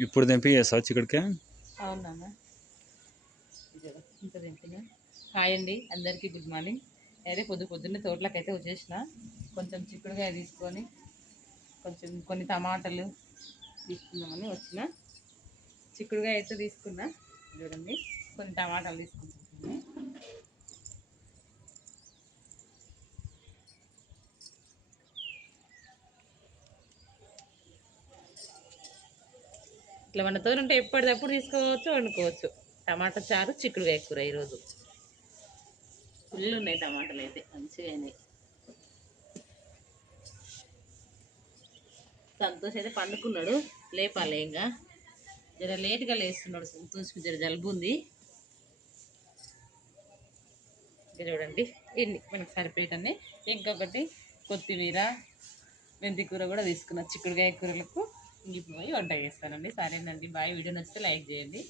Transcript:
ఇప్పుడు తెంపి చేస్తావా చిక్కుడుకాయ? అవునా ఇంత తెంపిన. హాయ్ అండి అందరికీ, గుడ్ మార్నింగ్. అయితే పొద్దున్నే తోటలోకి అయితే వచ్చేసిన. కొంచెం చిక్కుడుకాయ తీసుకొని కొన్ని టమాటాలు తీసుకుందామని వచ్చిన. చిక్కుడుకాయ అయితే తీసుకున్నా, చూడండి. కొన్ని టమాటాలు తీసుకుంటున్నాను. ఇట్లా మన తోట ఉంటే ఎప్పటికప్పుడు తీసుకోవచ్చు, వండుకోవచ్చు. టమాటా చారు, చిక్కుడుకాయ కూర ఈరోజు. ఫుల్ ఉన్నాయి టమాటాలు, అయితే మంచిగా అయినాయి. సంతోష్ అయితే పండుకున్నాడు, లేపాలి ఇంకా. జర లేట్గా లేస్తున్నాడు సంతోష్కి, జర జలుబు ఉంది. ఇంకా చూడండి, ఇన్ని మనకు సరిపోయేటన్నీ. ఇంకొకటి కొత్తిమీర, మెంతి కూర కూడా తీసుకున్నా చిక్కుడుకాయ కూరలకు. ఇప్పుడు పోయి వంట చేస్తానండి. సరేనండి, బాయ్. వీడియో నచ్చితే లైక్ చేయండి.